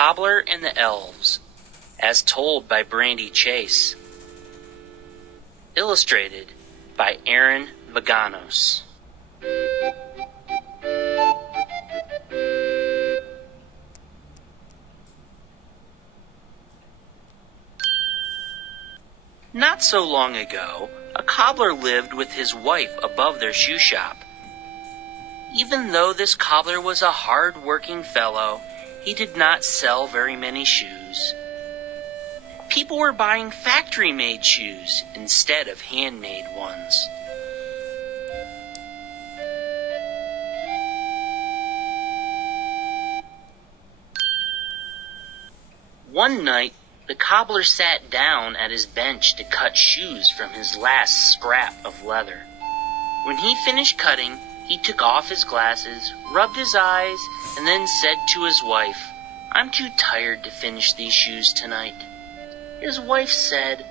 Cobbler and the Elves, as told by Brandy Chase. Illustrated by Aaron Vaganos. Not so long ago, a cobbler lived with his wife above their shoe shop. Even though this cobbler was a hard-working fellow, he did not sell very many shoes. People were buying factory-made shoes instead of handmade ones. One night, the cobbler sat down at his bench to cut shoes from his last scrap of leather. When he finished cutting, he took off his glasses, rubbed his eyes, and then said to his wife, "I'm too tired to finish these shoes tonight." His wife said,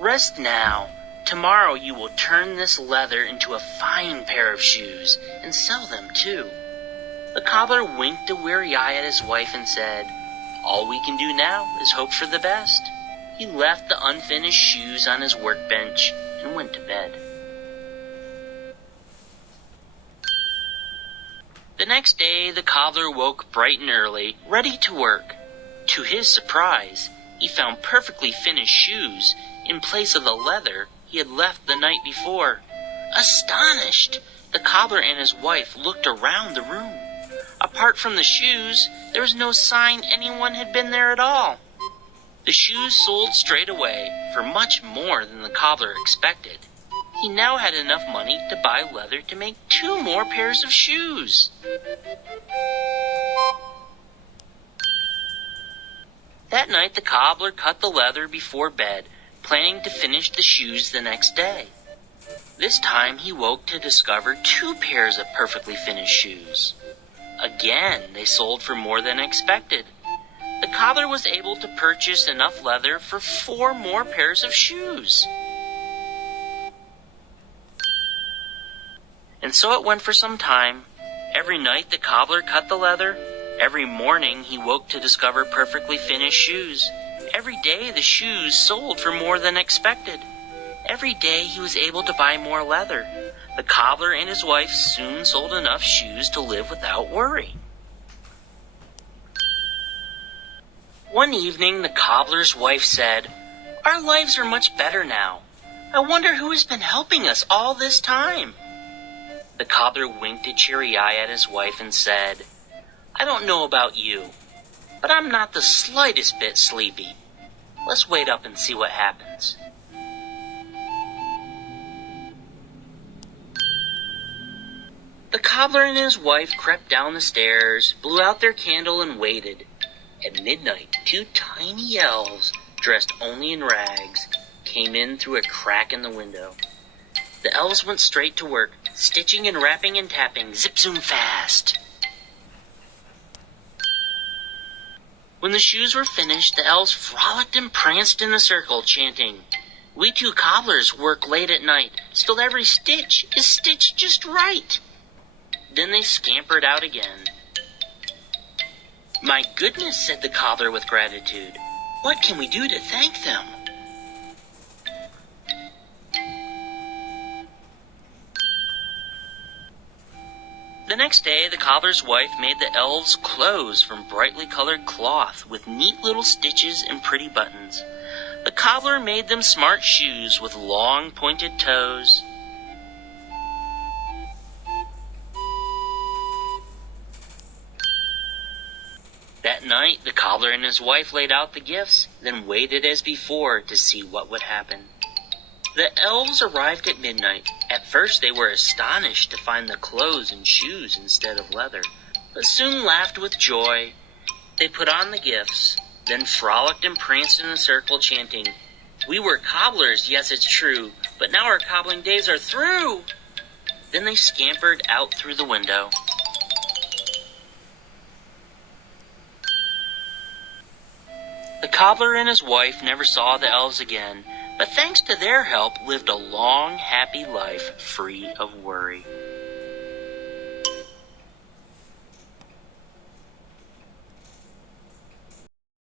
"Rest now. Tomorrow you will turn this leather into a fine pair of shoes and sell them too." The cobbler winked a weary eye at his wife and said, "All we can do now is hope for the best." He left the unfinished shoes on his workbench and went to bed. The next day, the cobbler woke bright and early, ready to work. To his surprise, he found perfectly finished shoes in place of the leather he had left the night before. Astonished, the cobbler and his wife looked around the room. Apart from the shoes, there was no sign anyone had been there at all. The shoes sold straight away for much more than the cobbler expected. He now had enough money to buy leather to make 2 more pairs of shoes. That night, the cobbler cut the leather before bed, planning to finish the shoes the next day. This time, he woke to discover 2 pairs of perfectly finished shoes. Again, they sold for more than expected. The cobbler was able to purchase enough leather for 4 more pairs of shoes. And so it went for some time. Every night the cobbler cut the leather. Every morning he woke to discover perfectly finished shoes. Every day the shoes sold for more than expected. Every day he was able to buy more leather. The cobbler and his wife soon sold enough shoes to live without worry. One evening the cobbler's wife said, "Our lives are much better now. I wonder who has been helping us all this time." The cobbler winked a cheery eye at his wife and said, "I don't know about you, but I'm not the slightest bit sleepy. Let's wait up and see what happens." The cobbler and his wife crept down the stairs, blew out their candle, and waited. At midnight, 2 tiny elves, dressed only in rags, came in through a crack in the window. The elves went straight to work, stitching and wrapping and tapping, zip-zoom fast. When the shoes were finished, the elves frolicked and pranced in a circle, chanting, "We 2 cobblers work late at night, still every stitch is stitched just right." Then they scampered out again. "My goodness," said the cobbler with gratitude. "What can we do to thank them?" The next day, the cobbler's wife made the elves clothes from brightly colored cloth with neat little stitches and pretty buttons. The cobbler made them smart shoes with long pointed toes. That night, the cobbler and his wife laid out the gifts, then waited as before to see what would happen. The elves arrived at midnight. At first they were astonished to find the clothes and shoes instead of leather, but soon laughed with joy. They put on the gifts, then frolicked and pranced in a circle, chanting, "We were cobblers, yes, it's true, but now our cobbling days are through." Then they scampered out through the window. The cobbler and his wife never saw the elves again, but thanks to their help lived a long, happy life free of worry.